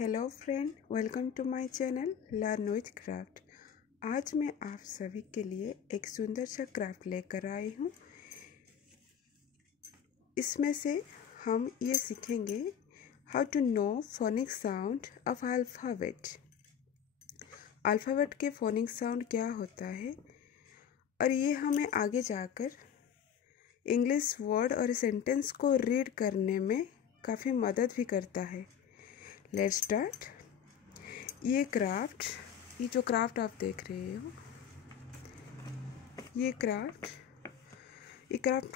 Hello friend, welcome to my channel learn with craft. आज मैं आप सभी के लिए एक सुंदर सा क्राफ्ट लेकर आई हूँ। इसमें से हम ये सीखेंगे how to know phonic sound of alphabet. Alphabet के फोनिक साउंड क्या होता है और ये हमें आगे जाकर इंग्लिश वर्ड और सेंटेंस को रीड करने में काफ़ी मदद भी करता है। Let's start. ये जो क्राफ्ट आप देख रहे हो, ये क्राफ्ट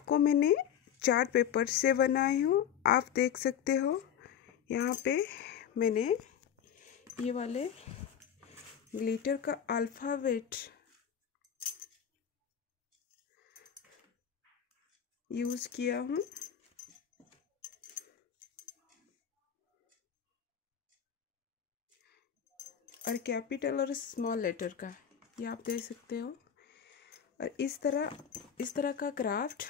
को मैंने चार्ट पेपर से बनाई हूँ। आप देख सकते हो यहाँ पे मैंने ये वाले ग्लिटर का अल्फ़ाबेट यूज़ किया हूँ। और कैपिटल और स्मॉल लेटर का ये आप देख सकते हो। और इस तरह का क्राफ्ट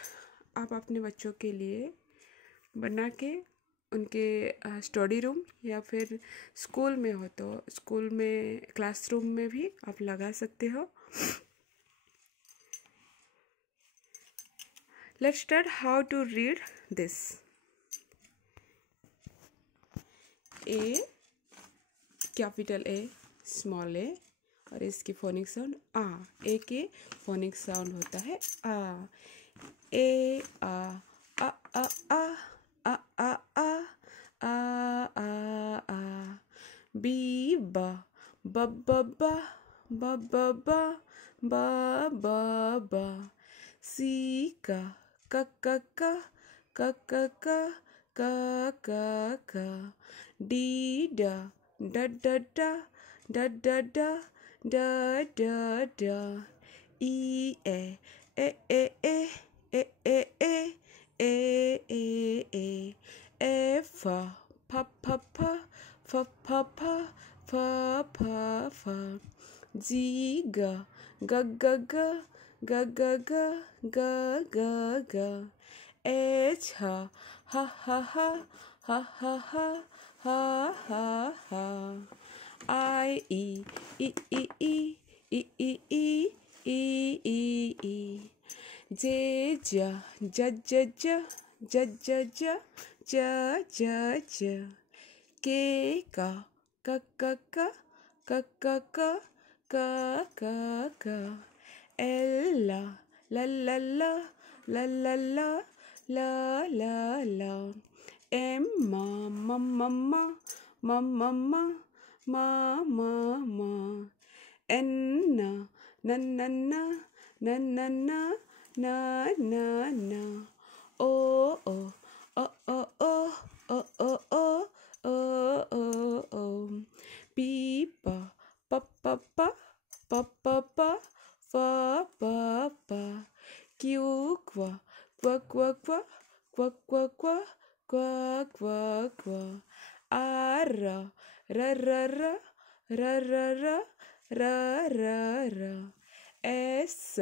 आप अपने बच्चों के लिए बना के उनके स्टडी रूम या फिर स्कूल में हो तो स्कूल में क्लासरूम में भी आप लगा सकते हो। Let's start how to read this. A, capital A, small A और इसकी फोनिक साउंड आ। ए के फोनिक साउंड होता है आ। ए आ आ आ आ आ आ आ आ आ आ। बी बा ब ब ब ब ब ब ब ब ब। सी का क क क क क क क क। डी डा ड ड ड ड ड ड ड ड ड। ई ए ए ए ए ए ए ए ए ए ए। एफ फ फ फ फ फ फ फ फ फ। जी ग ग ग ग ग ग ग ग ग ग। एच ह ह ह ह ह ह ह ह ह ह। आई ई ई ई ई ई ई ई ई ई ई। जे ज ज ज ज ज ज ज ज ज ज। के का क क क क क क क क क। एल ल ल ल ल ल ल ल ल ल। एम म म म म म म म म म। एन न न न न न न न न। ओ ओ ओ ओ ओ ओ ओ ओ ओ ओ ओ। पी प प प प प प प प प प। क्यू क्व क्व क्व क्व क्व क्व क्व क्व क्व क्व। Are raw raw raw raw raw raw raw raw raw. S स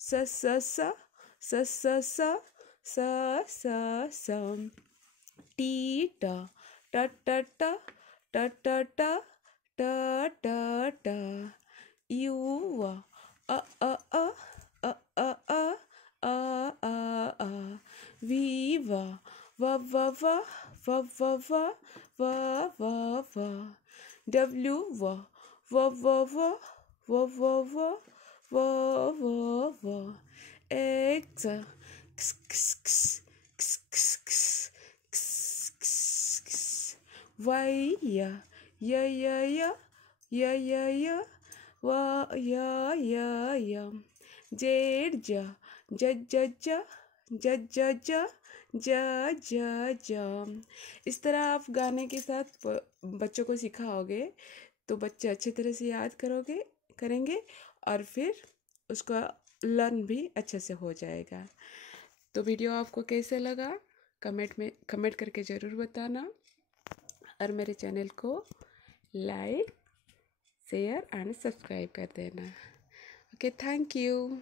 स स स स स स स स। टी ट ट ट ट ट ट ट ट ट ट। You a a a a a a a a a. We व व व व व व व व व। डब्ल्यू व व व व व व व व व व। एक्स क्स क्स क्स क्स क्स क्स क्स क्स। वाई य य य य य य य व य य य। जेड ज ज ज ज ज ज ज ज ज ज। इस तरह आप गाने के साथ बच्चों को सिखाओगे तो बच्चे अच्छी तरह से याद करेंगे और फिर उसका लर्न भी अच्छे से हो जाएगा। तो वीडियो आपको कैसे लगा कमेंट करके ज़रूर बताना और मेरे चैनल को लाइक शेयर एंड सब्सक्राइब कर देना। Okay, thank you.